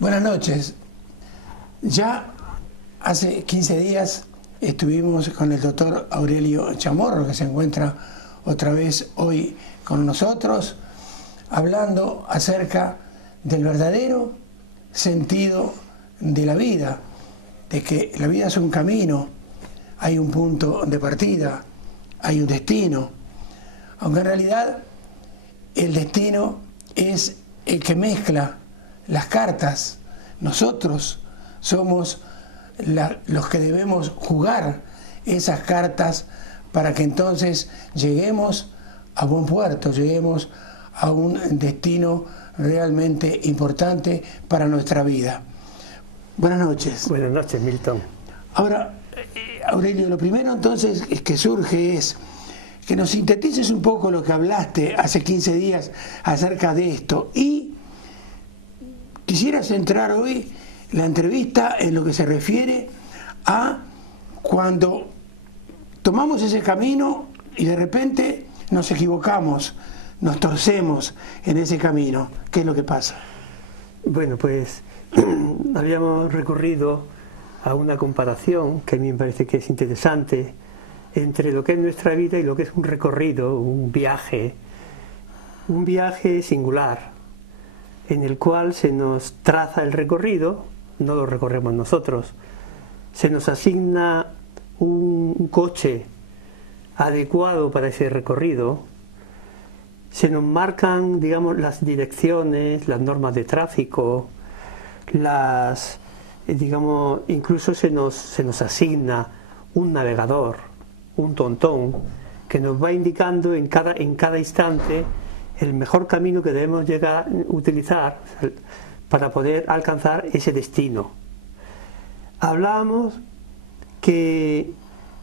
Buenas noches. Ya hace 15 días estuvimos con el doctor Aurelio Chamorro, que se encuentra otra vez hoy con nosotros, hablando acerca del verdadero sentido de la vida, de que la vida es un camino, hay un punto de partida, hay un destino, aunque en realidad el destino es el que mezcla las cartas. Nosotros somos los que debemos jugar esas cartas para que entonces lleguemos a buen puerto, lleguemos a un destino realmente importante para nuestra vida. Buenas noches. Buenas noches, Milton. Ahora, Aurelio, lo primero entonces que surge es que nos sintetices un poco lo que hablaste hace 15 días acerca de esto, y quisiera centrar hoy la entrevista en lo que se refiere a cuando tomamos ese camino y de repente nos equivocamos, nos torcemos en ese camino. ¿Qué es lo que pasa? Bueno, pues habíamos recurrido a una comparación que a mí me parece que es interesante entre lo que es nuestra vida y lo que es un recorrido, un viaje singular, en el cual se nos traza el recorrido, no lo recorremos nosotros, se nos asigna un coche adecuado para ese recorrido, se nos marcan, digamos, las direcciones, las normas de tráfico, digamos, incluso se nos asigna un navegador, un tontón, que nos va indicando en cada instante el mejor camino que debemos utilizar para poder alcanzar ese destino. Hablábamos de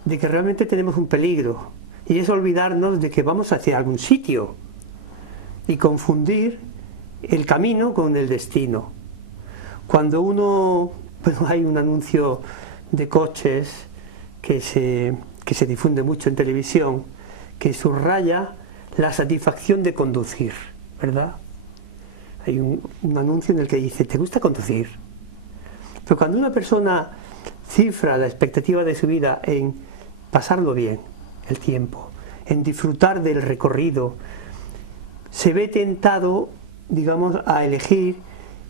que realmente tenemos un peligro, y es olvidarnos de que vamos hacia algún sitio y confundir el camino con el destino. Cuando hay un anuncio de coches que se difunde mucho en televisión, que subraya la satisfacción de conducir, ¿verdad? Hay un anuncio en el que dice: ¿te gusta conducir? Pero cuando una persona cifra la expectativa de su vida en pasarlo bien, el tiempo, en disfrutar del recorrido, se ve tentado, digamos, a elegir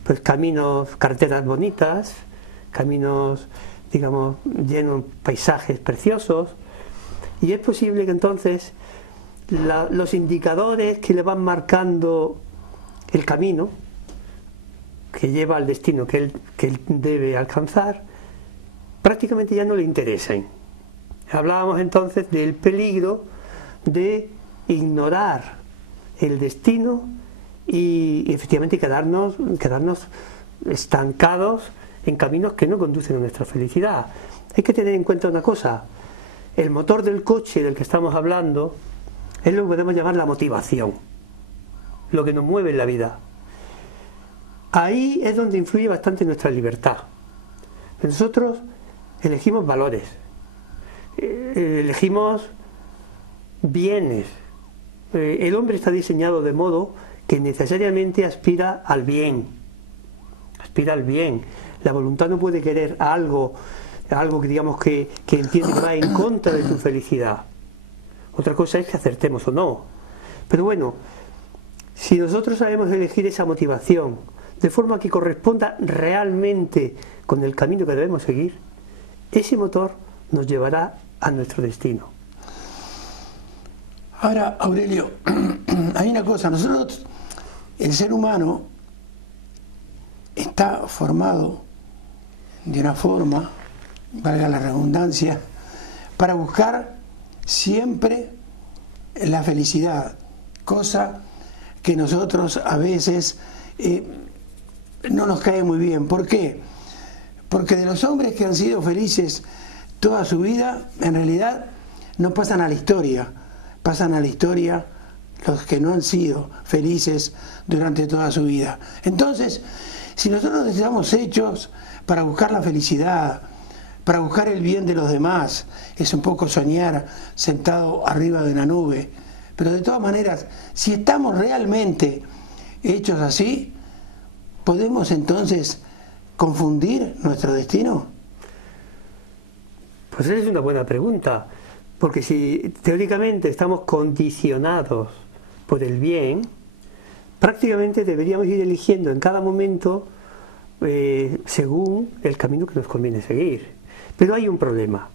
pues caminos, carreteras bonitas, caminos, digamos, llenos de paisajes preciosos, y es posible que entonces los indicadores que le van marcando el camino que lleva al destino que él debe alcanzar prácticamente ya no le interesen. Hablábamos entonces del peligro de ignorar el destino y efectivamente quedarnos estancados en caminos que no conducen a nuestra felicidad. Hay que tener en cuenta una cosa: el motor del coche del que estamos hablando es lo que podemos llamar la motivación, lo que nos mueve en la vida. Ahí es donde influye bastante nuestra libertad. Nosotros elegimos valores, elegimos bienes. El hombre está diseñado de modo que necesariamente aspira al bien. Aspira al bien. La voluntad no puede querer algo que digamos que entiende que va en contra de su felicidad. Otra cosa es que acertemos o no. Pero bueno, si nosotros sabemos elegir esa motivación de forma que corresponda realmente con el camino que debemos seguir, ese motor nos llevará a nuestro destino. Ahora, Aurelio, hay una cosa: nosotros, el ser humano, está formado de una forma, valga la redundancia, para buscar siempre la felicidad, cosa que nosotros a veces no nos cae muy bien. ¿Por qué? Porque de los hombres que han sido felices toda su vida, en realidad no pasan a la historia. Pasan a la historia los que no han sido felices durante toda su vida. Entonces, si nosotros estamos hechos para buscar la felicidad, para buscar el bien de los demás, es un poco soñar sentado arriba de una nube. Pero de todas maneras, si estamos realmente hechos así, podemos entonces confundir nuestro destino? Pues esa es una buena pregunta, porque si teóricamente estamos condicionados por el bien, prácticamente deberíamos ir eligiendo en cada momento según el camino que nos conviene seguir. Pero hay un problema,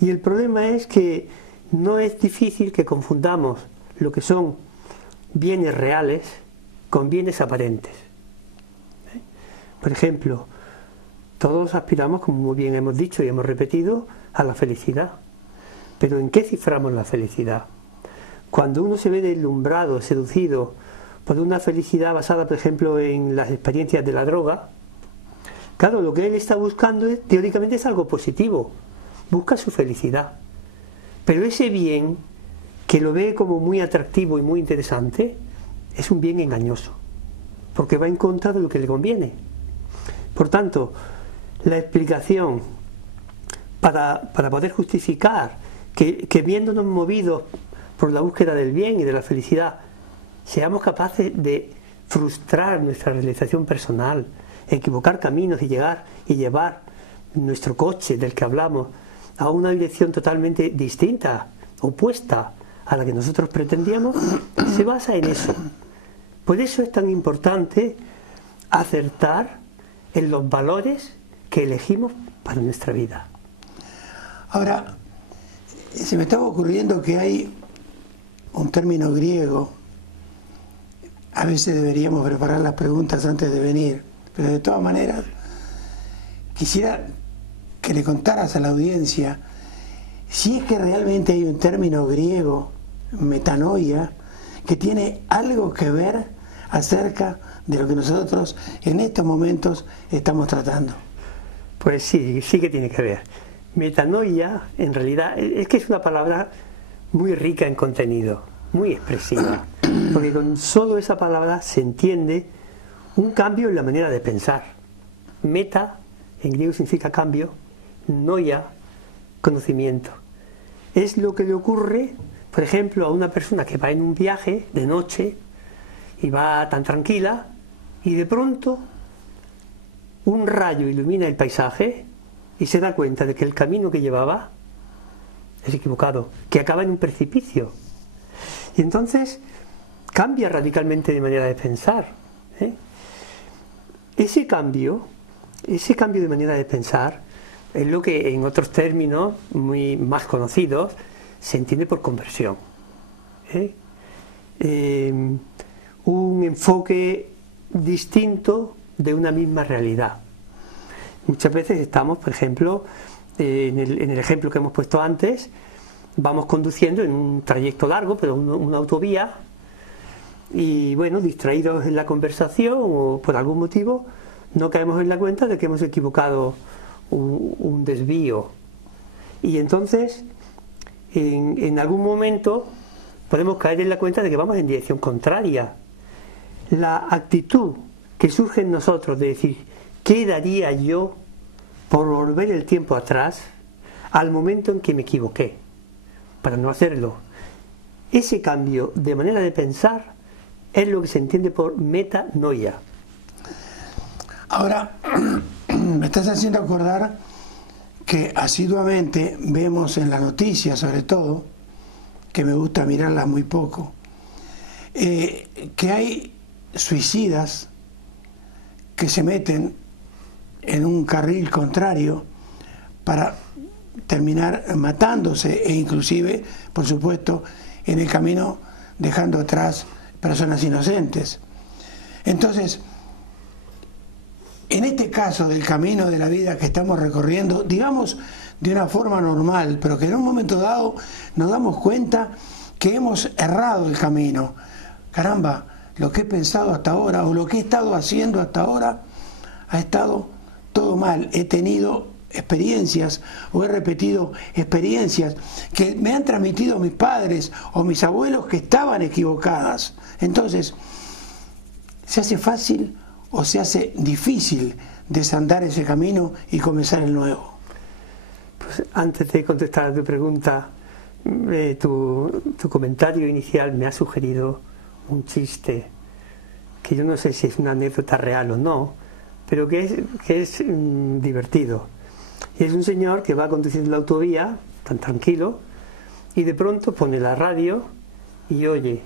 y el problema es que no es difícil que confundamos lo que son bienes reales con bienes aparentes. Por ejemplo, todos aspiramos, como muy bien hemos dicho y hemos repetido, a la felicidad. Pero ¿en qué ciframos la felicidad? Cuando uno se ve deslumbrado, seducido por una felicidad basada, por ejemplo, en las experiencias de la droga, claro, lo que él está buscando teóricamente es algo positivo, busca su felicidad. Pero ese bien, que lo ve como muy atractivo y muy interesante, es un bien engañoso, porque va en contra de lo que le conviene. Por tanto, la explicación para poder justificar que viéndonos movidos por la búsqueda del bien y de la felicidad, seamos capaces de frustrar nuestra realización personal, equivocar caminos y llevar nuestro coche del que hablamos a una dirección totalmente distinta, opuesta a la que nosotros pretendíamos, se basa en eso. Por eso es tan importante acertar en los valores que elegimos para nuestra vida. Ahora, se me estaba ocurriendo que hay un término griego. A veces deberíamos preparar las preguntas antes de venir, pero de todas maneras quisiera que le contaras a la audiencia si es que realmente hay un término griego, metanoia, que tiene algo que ver acerca de lo que nosotros en estos momentos estamos tratando. Pues sí, sí que tiene que ver. Metanoia, en realidad, es que es una palabra muy rica en contenido, muy expresiva, porque con solo esa palabra se entiende un cambio en la manera de pensar. Meta, en griego significa cambio, noia, conocimiento. Es lo que le ocurre, por ejemplo, a una persona que va en un viaje de noche y va tan tranquila y de pronto un rayo ilumina el paisaje y se da cuenta de que el camino que llevaba es equivocado, que acaba en un precipicio. Y entonces cambia radicalmente de manera de pensar. Ese cambio de manera de pensar es lo que en otros términos muy más conocidos se entiende por conversión. Un enfoque distinto de una misma realidad. Muchas veces estamos, por ejemplo, en el ejemplo que hemos puesto antes, vamos conduciendo en un trayecto largo, pero una autovía, y bueno, distraídos en la conversación o por algún motivo, no caemos en la cuenta de que hemos equivocado un desvío. Y entonces, en algún momento, podemos caer en la cuenta de que vamos en dirección contraria. La actitud que surge en nosotros de decir, ¿qué daría yo por volver el tiempo atrás al momento en que me equivoqué? Para no hacerlo. Ese cambio de manera de pensar es lo que se entiende por metanoia. Ahora, me estás haciendo acordar que asiduamente vemos en las noticias, sobre todo, que me gusta mirarlas muy poco, que hay suicidas que se meten en un carril contrario para terminar matándose e inclusive, por supuesto, en el camino dejando atrás personas inocentes. Entonces, en este caso del camino de la vida que estamos recorriendo, digamos de una forma normal, pero que en un momento dado nos damos cuenta que hemos errado el camino. Caramba, lo que he pensado hasta ahora o lo que he estado haciendo hasta ahora ha estado todo mal. He tenido experiencias o he repetido experiencias que me han transmitido mis padres o mis abuelos que estaban equivocadas. Entonces, ¿se hace fácil o se hace difícil desandar ese camino y comenzar el nuevo? Pues antes de contestar a tu pregunta, tu comentario inicial me ha sugerido un chiste que yo no sé si es una anécdota real o no, pero que es divertido. Y es un señor que va conduciendo la autovía, tan tranquilo, y de pronto pone la radio y oye: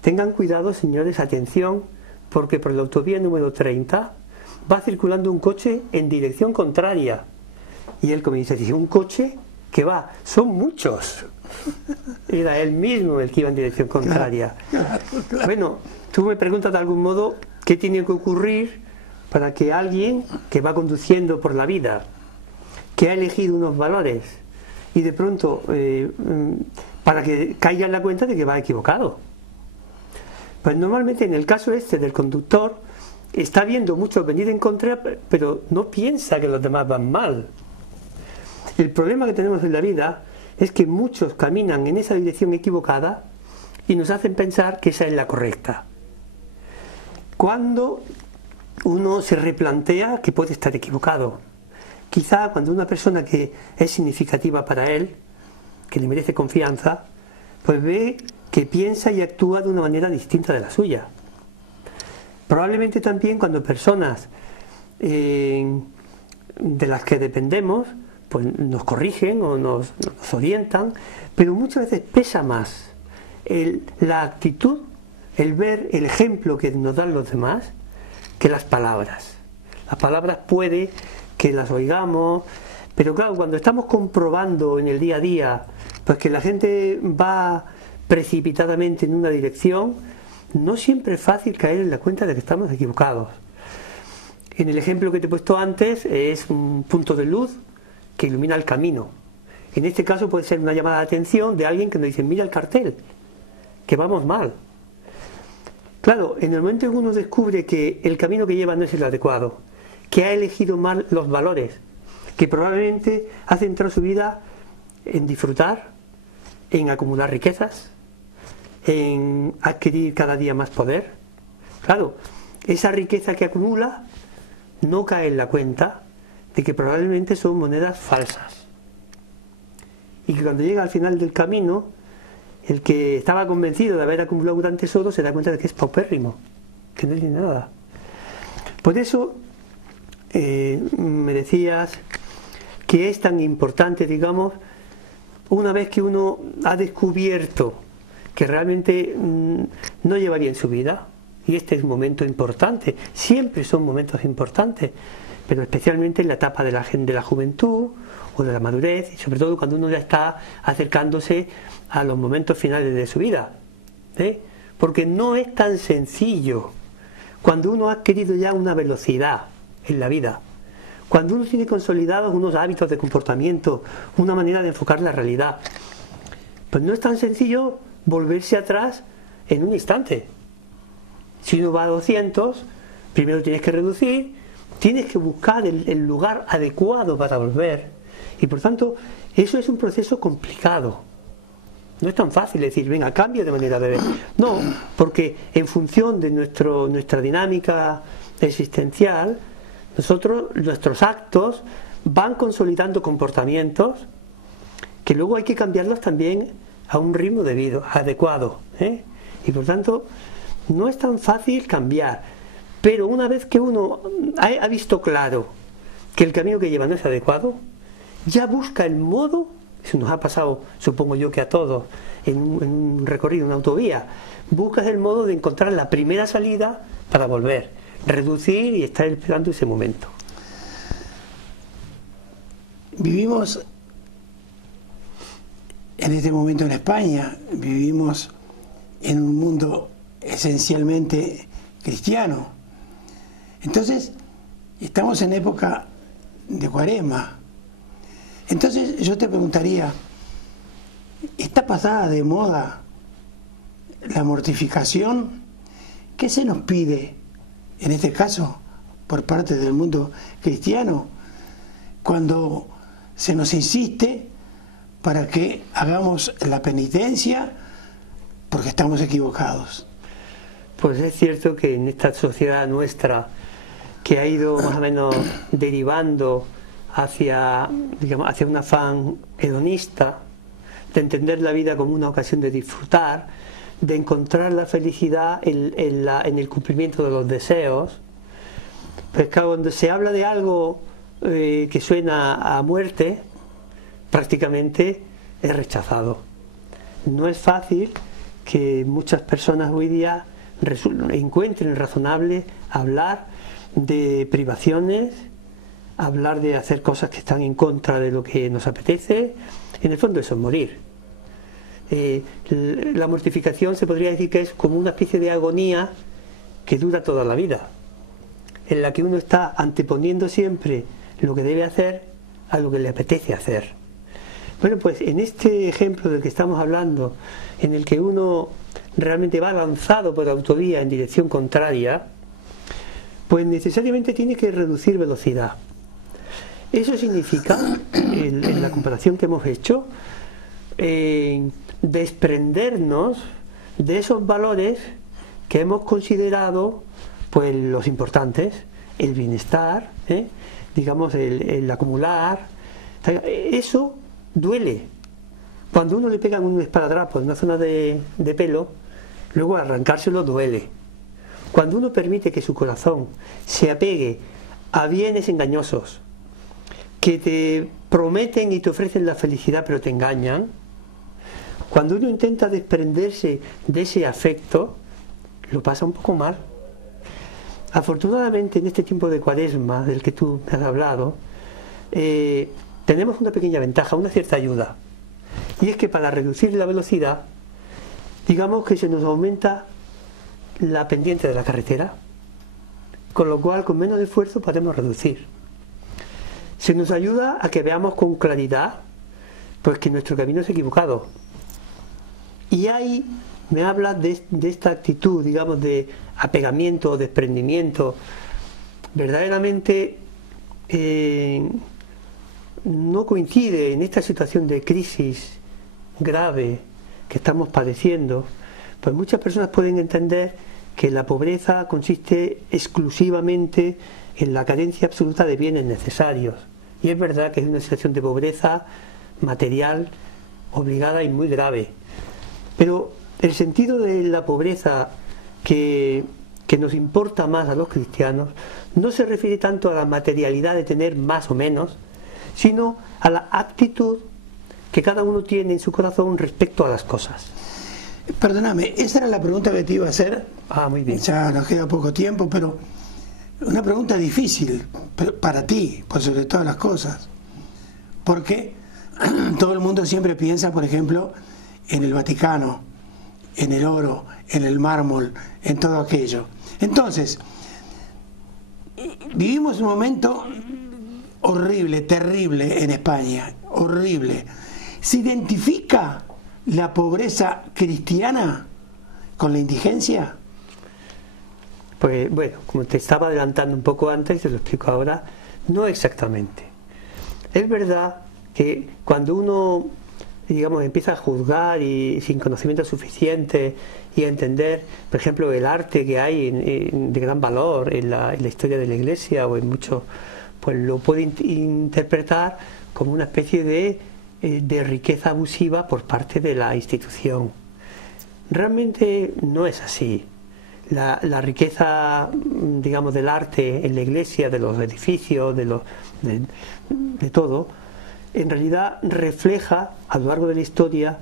tengan cuidado, señores, atención, porque por la autovía número 30 va circulando un coche en dirección contraria. Y él comienza a decir: ¿un coche? ¿Qué va? Son muchos. Era él mismo el que iba en dirección contraria. Claro. Bueno, tú me preguntas de algún modo qué tiene que ocurrir para que alguien que va conduciendo por la vida, que ha elegido unos valores, y de pronto para que caiga en la cuenta de que va equivocado. Pues normalmente en el caso este del conductor está viendo muchos venir en contra, pero no piensa que los demás van mal. El problema que tenemos en la vida es que muchos caminan en esa dirección equivocada y nos hacen pensar que esa es la correcta, cuando uno se replantea que puede estar equivocado. Quizá cuando una persona que es significativa para él, que le merece confianza, pues ve que piensa y actúa de una manera distinta de la suya. Probablemente también cuando personas de las que dependemos pues nos corrigen o nos orientan, pero muchas veces pesa más la actitud, el ver el ejemplo que nos dan los demás, que las palabras. Las palabras puede que las oigamos, pero claro, cuando estamos comprobando en el día a día pues que la gente va precipitadamente en una dirección, no siempre es fácil caer en la cuenta de que estamos equivocados. En el ejemplo que te he puesto antes es un punto de luz que ilumina el camino. En este caso puede ser una llamada de atención de alguien que nos dice: mira el cartel, que vamos mal. Claro, en el momento en que uno descubre que el camino que lleva no es el adecuado, que ha elegido mal los valores, que probablemente ha centrado su vida en disfrutar, en acumular riquezas, en adquirir cada día más poder. Claro, esa riqueza que acumula no cae en la cuenta de que probablemente son monedas falsas, y que cuando llega al final del camino, el que estaba convencido de haber acumulado un gran tesoro se da cuenta de que es paupérrimo, que no tiene nada. Por eso me decías que es tan importante, digamos, una vez que uno ha descubierto que realmente no lleva bien su vida, y este es un momento importante, siempre son momentos importantes, pero especialmente en la etapa de la juventud o de la madurez, y sobre todo cuando uno ya está acercándose a los momentos finales de su vida, porque no es tan sencillo cuando uno ha adquirido ya una velocidad en la vida, cuando uno tiene consolidados unos hábitos de comportamiento, una manera de enfocar la realidad, pues no es tan sencillo volverse atrás en un instante. Si uno va a 200, primero tienes que reducir, tienes que buscar el lugar adecuado para volver, y por tanto eso es un proceso complicado. No es tan fácil decir: venga, cambio de manera de ver. No, porque en función de nuestra dinámica existencial, nuestros actos van consolidando comportamientos que luego hay que cambiarlos también a un ritmo de vida adecuado, y por tanto no es tan fácil cambiar. Pero una vez que uno ha visto claro que el camino que lleva no es adecuado, ya busca el modo. Eso nos ha pasado, supongo yo, que a todos en un recorrido, en una autovía. Buscas el modo de encontrar la primera salida para volver, reducir y estar esperando ese momento. Vivimos en este momento en España, vivimos en un mundo esencialmente cristiano. Entonces, estamos en época de Cuaresma. Entonces yo te preguntaría, ¿está pasada de moda la mortificación? ¿Qué se nos pide, en este caso, por parte del mundo cristiano, cuando se nos insiste para que hagamos la penitencia porque estamos equivocados? Pues es cierto que en esta sociedad nuestra, que ha ido más o menos derivando hacia un afán hedonista, de entender la vida como una ocasión de disfrutar, de encontrar la felicidad en el cumplimiento de los deseos, Pues claro, cuando se habla de algo que suena a muerte, prácticamente es rechazado. No es fácil que muchas personas hoy día encuentren razonable hablar de privaciones, hablar de hacer cosas que están en contra de lo que nos apetece. En el fondo eso es morir. La mortificación se podría decir que es como una especie de agonía que dura toda la vida, en la que uno está anteponiendo siempre lo que debe hacer a lo que le apetece hacer. Bueno, pues en este ejemplo del que estamos hablando, en el que uno realmente va lanzado por autovía en dirección contraria, pues necesariamente tiene que reducir velocidad. Eso significa, en la comparación que hemos hecho, desprendernos de esos valores que hemos considerado pues los importantes, el bienestar, digamos el acumular. Eso duele. Cuando uno le pegan un esparadrapo en una zona de pelo, luego arrancárselo duele. Cuando uno permite que su corazón se apegue a bienes engañosos que te prometen y te ofrecen la felicidad pero te engañan, cuando uno intenta desprenderse de ese afecto, lo pasa un poco mal. Afortunadamente en este tiempo de Cuaresma del que tú me has hablado, tenemos una pequeña ventaja, una cierta ayuda, y es que para reducir la velocidad, digamos que se nos aumenta la pendiente de la carretera, con lo cual con menos esfuerzo podemos reducir. Se nos ayuda a que veamos con claridad pues que nuestro camino es equivocado, y ahí me habla de esta actitud, digamos, de apegamiento o desprendimiento. Verdaderamente no coincide en esta situación de crisis grave que estamos padeciendo. Pues muchas personas pueden entender que la pobreza consiste exclusivamente en la carencia absoluta de bienes necesarios, y es verdad que es una situación de pobreza material obligada y muy grave, pero el sentido de la pobreza que nos importa más a los cristianos no se refiere tanto a la materialidad de tener más o menos, sino a la actitud que cada uno tiene en su corazón respecto a las cosas. Perdóname, esa era la pregunta que te iba a hacer. Muy bien. Ya nos queda poco tiempo, pero una pregunta difícil para ti, por sobre todas las cosas. Porque todo el mundo siempre piensa, por ejemplo, en el Vaticano, en el oro, en el mármol, en todo aquello. Entonces, vivimos un momento horrible, terrible en España, horrible. ¿Se identifica la pobreza cristiana con la indigencia? Pues bueno, como te estaba adelantando un poco antes, te lo explico ahora, no exactamente. Es verdad que cuando uno, digamos, empieza a juzgar y sin conocimiento suficiente y a entender, por ejemplo, el arte que hay de gran valor en la historia de la Iglesia o en mucho, pues lo puede interpretar como una especie de riqueza abusiva por parte de la institución. Realmente no es así. La riqueza, digamos, del arte en la Iglesia, de los edificios, de todo, en realidad refleja a lo largo de la historia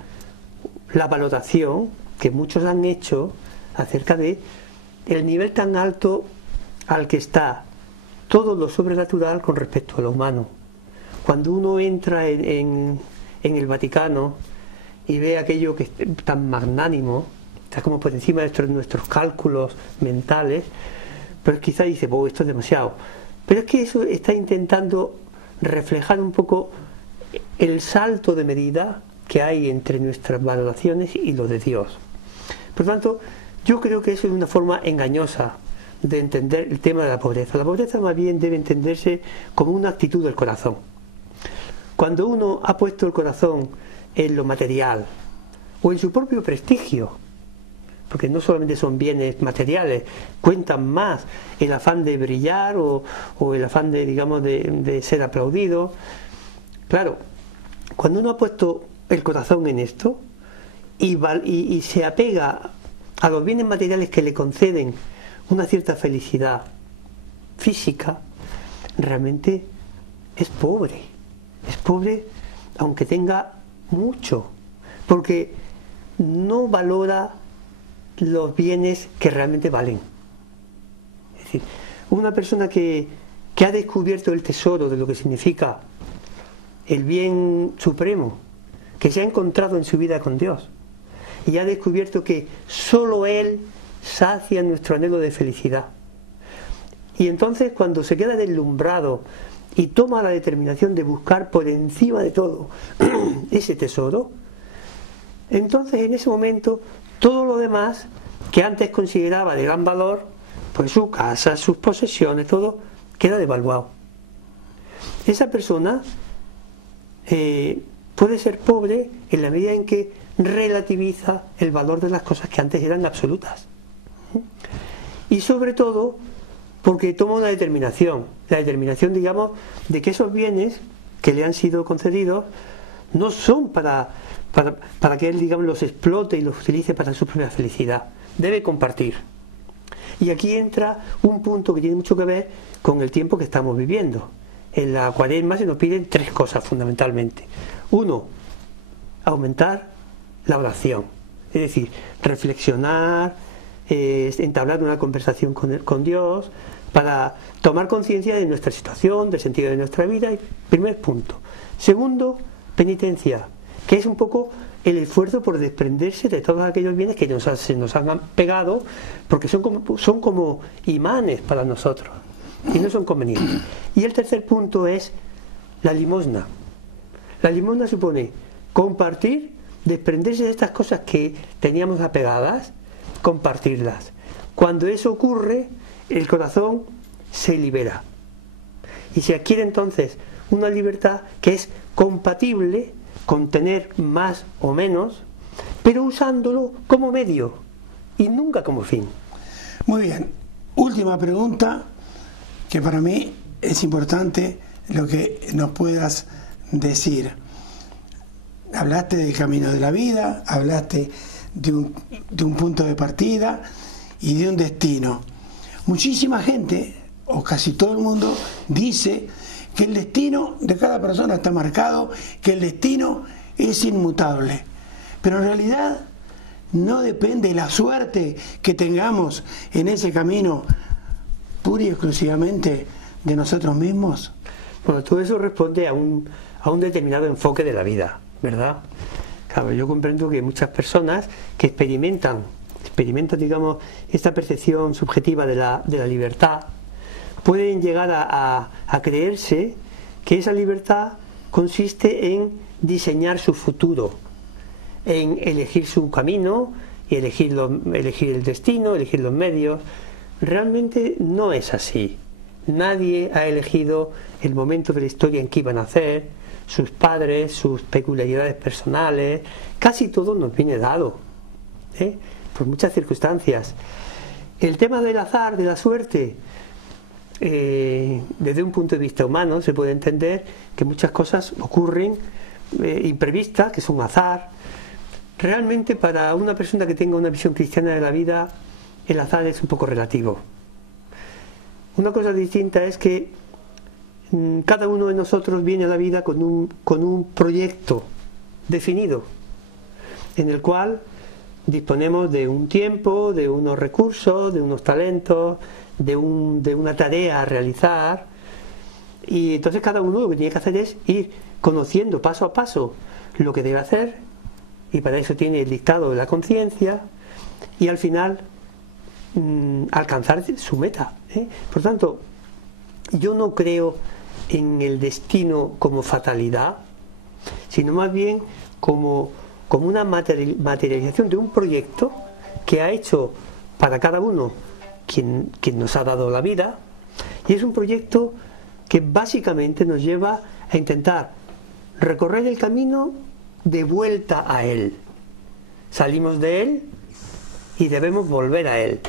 la valoración que muchos han hecho acerca de el nivel tan alto al que está todo lo sobrenatural con respecto a lo humano. Cuando uno entra en el Vaticano y ve aquello que es tan magnánimo, está como por encima de nuestros cálculos mentales, pues quizá dice, esto es demasiado. Pero es que eso está intentando reflejar un poco el salto de medida que hay entre nuestras valoraciones y lo de Dios. Por lo tanto, yo creo que eso es una forma engañosa de entender el tema de la pobreza. La pobreza más bien debe entenderse como una actitud del corazón. Cuando uno ha puesto el corazón en lo material o en su propio prestigio, porque no solamente son bienes materiales, cuentan más el afán de brillar o el afán de, digamos, de ser aplaudido. Claro, cuando uno ha puesto el corazón en esto y se apega a los bienes materiales que le conceden una cierta felicidad, física, realmente es pobre aunque tenga mucho, porque no valora los bienes que realmente valen. Es decir, una persona que ha descubierto el tesoro de lo que significa el bien supremo, que se ha encontrado en su vida con Dios, y ha descubierto que solo Él sacia nuestro anhelo de felicidad. Y entonces, cuando se queda deslumbrado y toma la determinación de buscar por encima de todo ese tesoro, entonces en ese momento todo lo demás que antes consideraba de gran valor, pues su casa, sus posesiones, todo, queda devaluado. Esa persona puede ser pobre en la medida en que relativiza el valor de las cosas que antes eran absolutas. Y sobre todo porque toma una determinación, la determinación, digamos, de que esos bienes que le han sido concedidos no son para que él, digamos, los explote y los utilice para su propia felicidad. Debe compartir. Y aquí entra un punto que tiene mucho que ver con el tiempo que estamos viviendo. En la Cuaresma se nos piden 3 cosas fundamentalmente. 1, aumentar la oración, es decir, reflexionar, entablar una conversación con Dios, para tomar conciencia de nuestra situación, del sentido de nuestra vida. Primer punto. 2, penitencia, que es un poco el esfuerzo por desprenderse de todos aquellos bienes que se nos han pegado, porque son como imanes para nosotros y no son convenientes. Y el tercer punto es la limosna. La limosna supone compartir, desprenderse de estas cosas que teníamos apegadas, compartirlas. Cuando eso ocurre, el corazón se libera y se adquiere entonces una libertad que es compatible con tener más o menos, pero usándolo como medio y nunca como fin. Muy bien, última pregunta, que para mí es importante lo que nos puedas decir. Hablaste del camino de la vida, hablaste de un punto de partida y de un destino. Muchísima gente, o casi todo el mundo, dice que el destino de cada persona está marcado, que el destino es inmutable. Pero en realidad no depende la suerte que tengamos en ese camino pura y exclusivamente de nosotros mismos. Bueno, todo eso responde a un determinado enfoque de la vida, ¿verdad? Claro, yo comprendo que muchas personas que experimentan, digamos, esta percepción subjetiva de la libertad, pueden llegar a creerse que esa libertad consiste en diseñar su futuro, en elegir su camino y elegir el destino, elegir los medios. Realmente no es así. Nadie ha elegido el momento de la historia en que iba a nacer, sus padres, sus peculiaridades personales. Casi todo nos viene dado, por muchas circunstancias. El tema del azar, de la suerte, desde un punto de vista humano se puede entender que muchas cosas ocurren imprevistas, que son azar. Realmente, para una persona que tenga una visión cristiana de la vida, el azar es un poco relativo. Una cosa distinta es que cada uno de nosotros viene a la vida con un proyecto definido, en el cual disponemos de un tiempo, de unos recursos, de unos talentos, de una tarea a realizar, y entonces cada uno lo que tiene que hacer es ir conociendo paso a paso lo que debe hacer, y para eso tiene el dictado de la conciencia, y al final alcanzar su meta. Por tanto, yo no creo en el destino como fatalidad, sino más bien como una materialización de un proyecto que ha hecho para cada uno quien nos ha dado la vida, y es un proyecto que básicamente nos lleva a intentar recorrer el camino de vuelta a él. Salimos de él y debemos volver a él.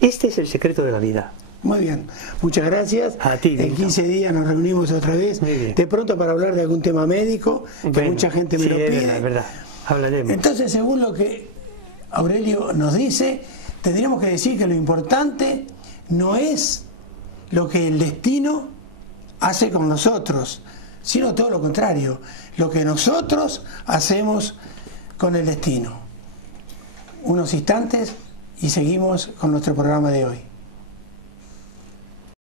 Este es el secreto de la vida. Muy bien, muchas gracias. A ti, en 15 días nos reunimos otra vez, de pronto para hablar de algún tema médico, que mucha gente me lo pide. Es verdad, hablaremos. Entonces, según lo que Aurelio nos dice, tendríamos que decir que lo importante no es lo que el destino hace con nosotros, sino todo lo contrario, lo que nosotros hacemos con el destino. Unos instantes y seguimos con nuestro programa de hoy.